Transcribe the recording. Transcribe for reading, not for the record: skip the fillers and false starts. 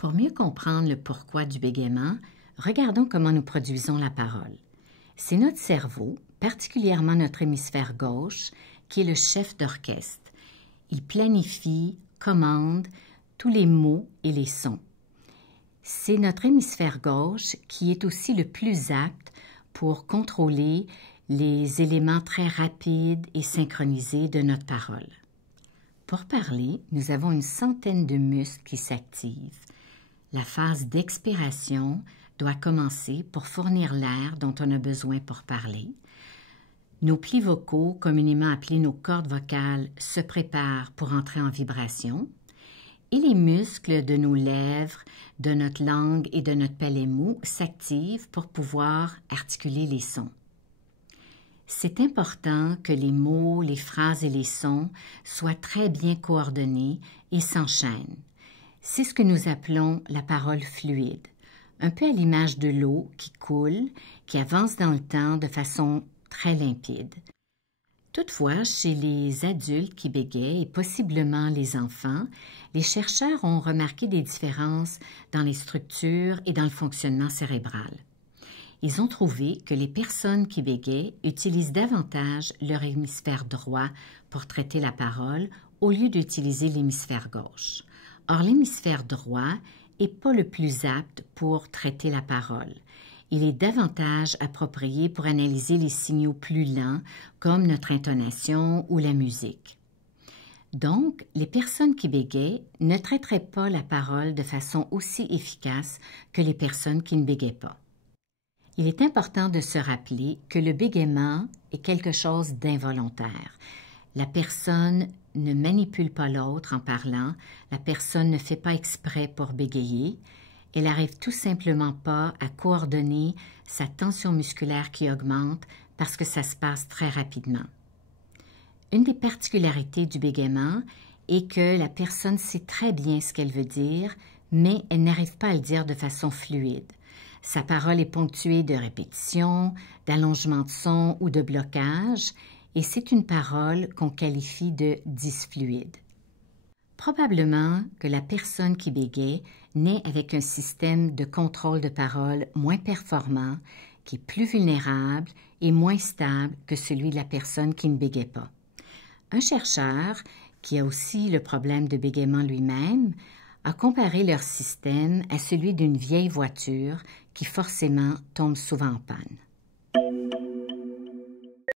Pour mieux comprendre le pourquoi du bégaiement, regardons comment nous produisons la parole. C'est notre cerveau, particulièrement notre hémisphère gauche, qui est le chef d'orchestre. Il planifie, commande tous les mots et les sons. C'est notre hémisphère gauche qui est aussi le plus apte pour contrôler les éléments très rapides et synchronisés de notre parole. Pour parler, nous avons une centaine de muscles qui s'activent. La phase d'expiration doit commencer pour fournir l'air dont on a besoin pour parler. Nos plis vocaux, communément appelés nos cordes vocales, se préparent pour entrer en vibration. Et les muscles de nos lèvres, de notre langue et de notre palais mou s'activent pour pouvoir articuler les sons. C'est important que les mots, les phrases et les sons soient très bien coordonnés et s'enchaînent. C'est ce que nous appelons la parole fluide, un peu à l'image de l'eau qui coule, qui avance dans le temps de façon très limpide. Toutefois, chez les adultes qui bégayent et possiblement les enfants, les chercheurs ont remarqué des différences dans les structures et dans le fonctionnement cérébral. Ils ont trouvé que les personnes qui bégayent utilisent davantage leur hémisphère droit pour traiter la parole au lieu d'utiliser l'hémisphère gauche. Or, l'hémisphère droit n'est pas le plus apte pour traiter la parole. Il est davantage approprié pour analyser les signaux plus lents, comme notre intonation ou la musique. Donc, les personnes qui bégayent ne traiteraient pas la parole de façon aussi efficace que les personnes qui ne bégayent pas. Il est important de se rappeler que le bégaiement est quelque chose d'involontaire. La personne ne manipule pas l'autre en parlant, la personne ne fait pas exprès pour bégayer. Elle n'arrive tout simplement pas à coordonner sa tension musculaire qui augmente parce que ça se passe très rapidement. Une des particularités du bégaiement est que la personne sait très bien ce qu'elle veut dire, mais elle n'arrive pas à le dire de façon fluide. Sa parole est ponctuée de répétitions, d'allongements de son ou de blocage, et c'est une parole qu'on qualifie de dysfluide. Probablement que la personne qui bégaye naît avec un système de contrôle de parole moins performant, qui est plus vulnérable et moins stable que celui de la personne qui ne bégaye pas. Un chercheur, qui a aussi le problème de bégaiement lui-même, a comparé leur système à celui d'une vieille voiture qui forcément tombe souvent en panne.